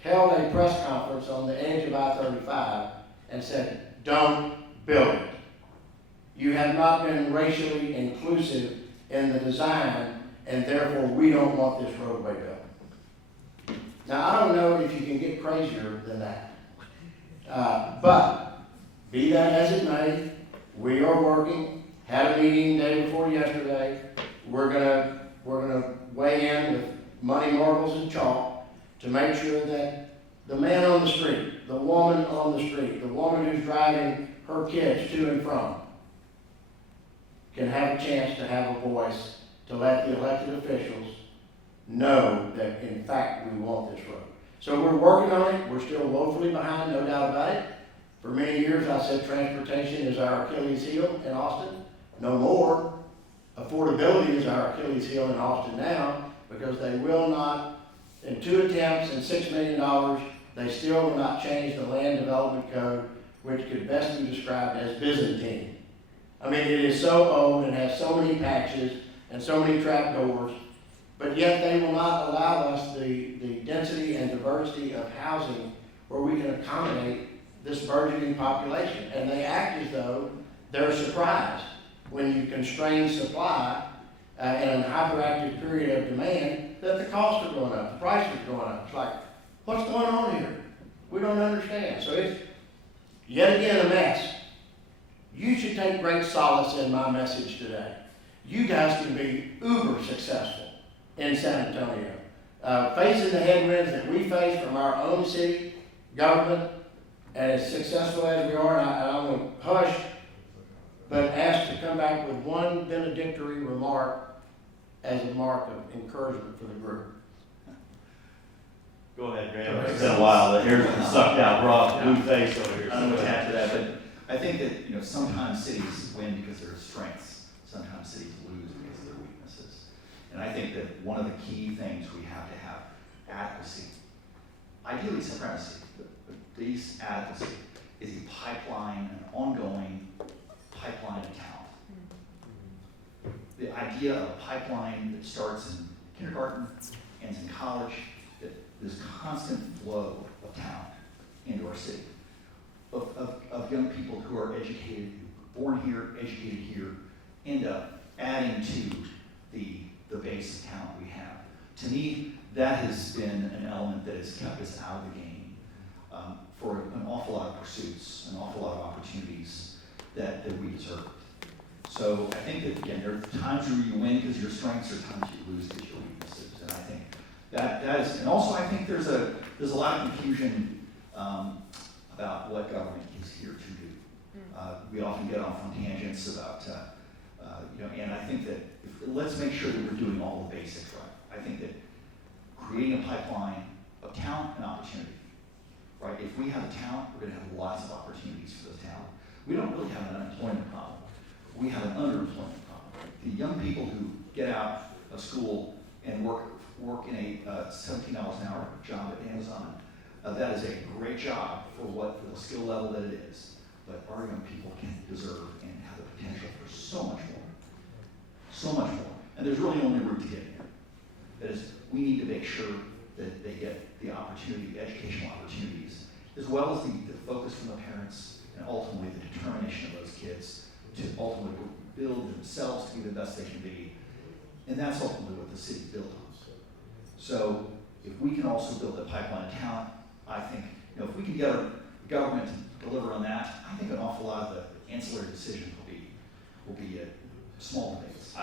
held a press conference on the edge of I-35 and said, don't build it. You have not been racially inclusive in the design, and therefore we don't want this roadway built. Now, I don't know if you can get crazier than that. But be that as it may, we are working, had a meeting day before yesterday. We're gonna weigh in with money marbles and chalk to make sure that the man on the street, the woman on the street, the woman who's driving her kids to and from can have a chance to have a voice to let the elected officials know that in fact we want this road. So we're working on it. We're still woefully behind, no doubt about it. For many years I said transportation is our Achilles heel in Austin. No more. Affordability is our Achilles heel in Austin now because they will not, in 2 attempts and $6 million, they still will not change the land development code, which could best be described as Byzantine. I mean, it is so old and has so many patches and so many trapdoors, but yet they will not allow us the density and diversity of housing where we can accommodate this burgeoning population. And they act as though they're surprised when you constrain supply in a hyperactive period of demand that the costs are going up, the prices are going up. It's like, what's going on here? We don't understand. So it's yet again a mess. You should take great solace in my message today. You guys can be uber successful in San Antonio. Facing the headwinds that we face from our own city government, as successful as we are, and I don't want to hush, but ask to come back with one benedictory remark as a mark of encouragement for the group. Go ahead, Graham. It's been a while. The hair's been sucked out, raw, blue face over here. I don't know what to add to that, but I think that, you know, sometimes cities win because of their strengths. Sometimes cities lose because of their weaknesses. And I think that one of the key things we have to have adequacy, ideally supremacy, but these adequacy is a pipeline, an ongoing pipeline of talent. The idea of a pipeline that starts in kindergarten, ends in college, that this constant flow of talent into our city, of young people who are educated, born here, educated here, end up adding to the base of talent we have. To me, that has been an element that has kept us out of the game for an awful lot of pursuits, an awful lot of opportunities that we deserve. So I think that, again, there are times where you win because of your strengths, there are times you lose because of your weaknesses. And I think that is, and also I think there's a lot of confusion about what government is here to do. We often get off on tangents about, you know, and I think that let's make sure that we're doing all the basics right. I think that creating a pipeline of talent and opportunity, right? If we have a talent, we're going to have lots of opportunities for those talent. We don't really have an unemployment problem. We have an underemployment problem. The young people who get out of school and work in a $17 an hour job at Amazon, that is a great job for the skill level that it is. But our young people can deserve and have the potential for so much more. So much more. And there's really only route to get here. That is, we need to make sure that they get the opportunity, the educational opportunities, as well as the focus from the parents and ultimately the determination of those kids to ultimately build themselves to be the best they can be. And that's ultimately what the city built on. So if we can also build a pipeline of talent, I think, you know, if we can get our government to deliver on that, I think an awful lot of the ancillary decisions will be small debates.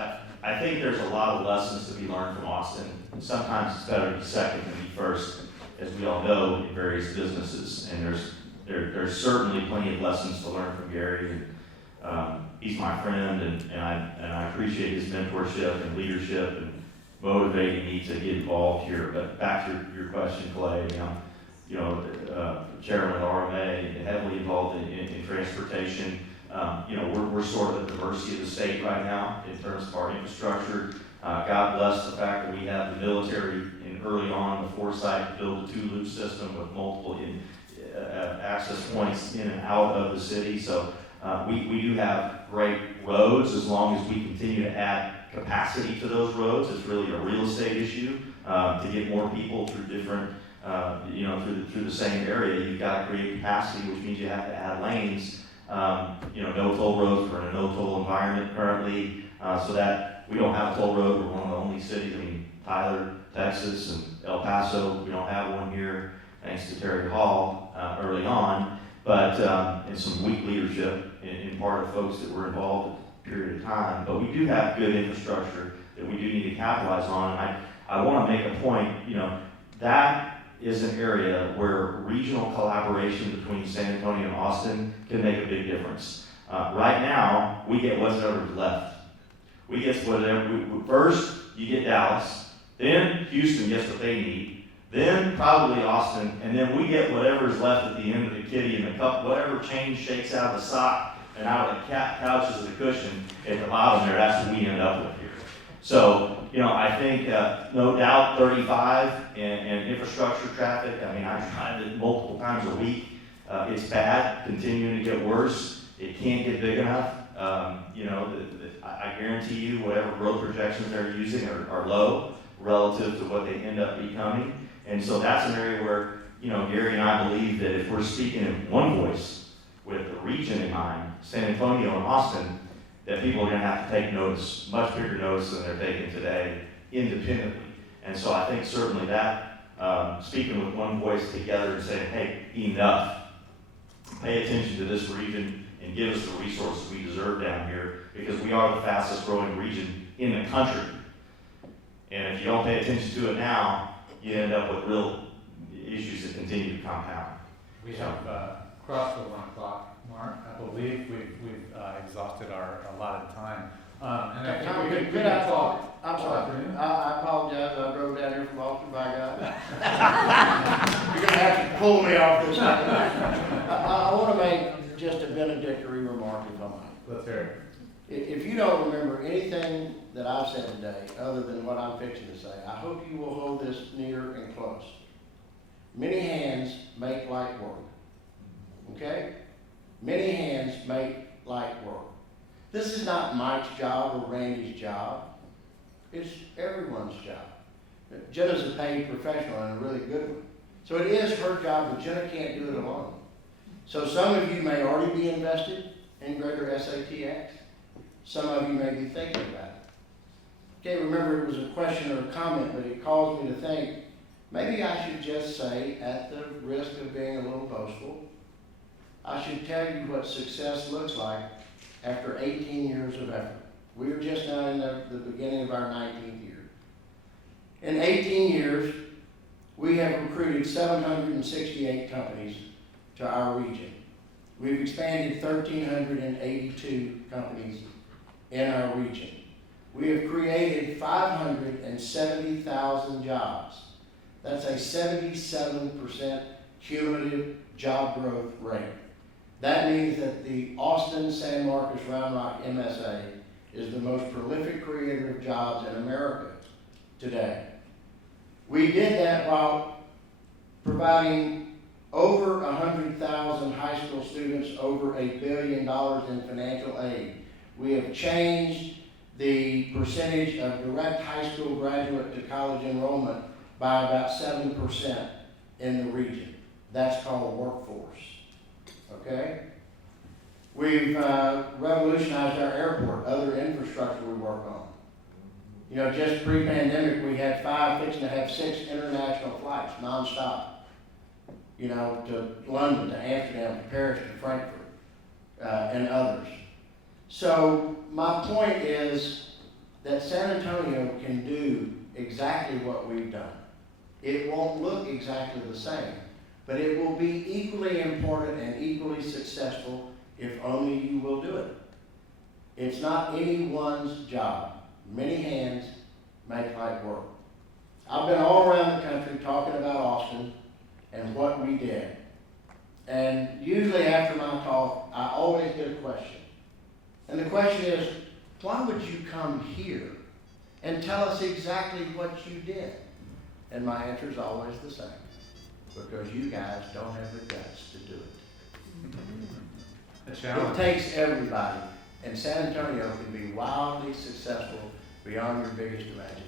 I think there's a lot of lessons to be learned from Austin. Sometimes it's better to be second than be first, as we all know, in various businesses. And there's certainly plenty of lessons to learn from Gary. And, he's my friend, and I appreciate his mentorship and leadership and motivating me to get involved here. But back to your question, Clay, Chairman of the RMA, heavily involved in transportation. We're sort of at the mercy of the state right now in terms of our infrastructure. God bless the fact that we have the military and early on the foresight to build a two-loop system with multiple access points in and out of the city. So we do have great roads as long as we continue to add capacity to those roads. It's really a real estate issue to get more people through different, through the same area. You've got to create capacity, which means you have to add lanes. No toll roads. We're in a no toll environment currently, so that we don't have a toll road. We're one of the only cities. I mean, Tyler, Texas, and El Paso, we don't have one here, thanks to Terry Hall early on. But and some weak leadership in part of folks that were involved at a period of time. But we do have good infrastructure that we do need to capitalize on. And I want to make a point. That is an area where regional collaboration between San Antonio and Austin can make a big difference. Right now, we get whatever's left. We get whatever. First, you get Dallas, then Houston gets what they need, then probably Austin, and then we get whatever's left at the end of the kitty and the cup, whatever change shakes out of the sock and out of the couches of the cushion at the bottom there. That's what we end up with here. So, I think no doubt 35 and infrastructure traffic, I drive it multiple times a week. It's bad, continuing to get worse. It can't get big enough. I guarantee you whatever growth projections they're using are low relative to what they end up becoming. And so that's an area where, Gary and I believe that if we're speaking in one voice with the region in mind, San Antonio and Austin, that people are going to have to take notice, much bigger notice than they're taking today, independently. And so I think certainly that, speaking with one voice together and saying, hey, enough. Pay attention to this region and give us the resources we deserve down here, because we are the fastest growing region in the country. And if you don't pay attention to it now, you end up with real issues that continue to compound. We have crossed the 1 o'clock mark. I believe we've exhausted our allotted time. And I think Tom, we could I talk? I'm all sorry, afternoon. I apologize, I drove down here from Austin, by God. You're gonna have to pull me off this. I wanna make just a benedictory remark, if I might. Let's hear If you don't remember anything that I've said today, other than what I'm fixing to say, I hope you will hold this near and close. Many hands make light work. Okay? Many hands make light work. This is not Mike's job or Randy's job. It's everyone's job. Jenna's a paid professional and a really good one. So it is her job, but Jenna can't do it alone. So some of you may already be invested in Greater SATX. Some of you may be thinking about it. Can't remember if it was a question or a comment, but it caused me to think, maybe I should just say, at the risk of being a little boastful, I should tell you what success looks like after 18 years of effort. We are just now in the beginning of our 19th year. In 18 years, we have recruited 768 companies to our region. We've expanded 1,382 companies in our region. We have created 570,000 jobs. That's a 77% cumulative job growth rate. That means that the Austin, San Marcos, Round Rock MSA is the most prolific creator of jobs in America today. We did that while providing over 100,000 high school students over $1 billion in financial aid. We have changed the percentage of direct high school graduate to college enrollment by about 7% in the region. That's called workforce. Okay? We've revolutionized our airport, other infrastructure we work on. You know, just pre-pandemic, we had 5, fixing to have 6 international flights nonstop. You know, to London, to Amsterdam, to Paris, to Frankfurt, and others. So my point is that San Antonio can do exactly what we've done. It won't look exactly the same, but it will be equally important and equally successful if only you will do it. It's not anyone's job. Many hands make light work. I've been all around the country talking about Austin and what we did. And usually after my talk, I always get a question. And the question is, why would you come here and tell us exactly what you did? And my answer is always the same. Because you guys don't have the guts to do it. A It challenge. takes everybody. And San Antonio can be wildly successful beyond your biggest imagination.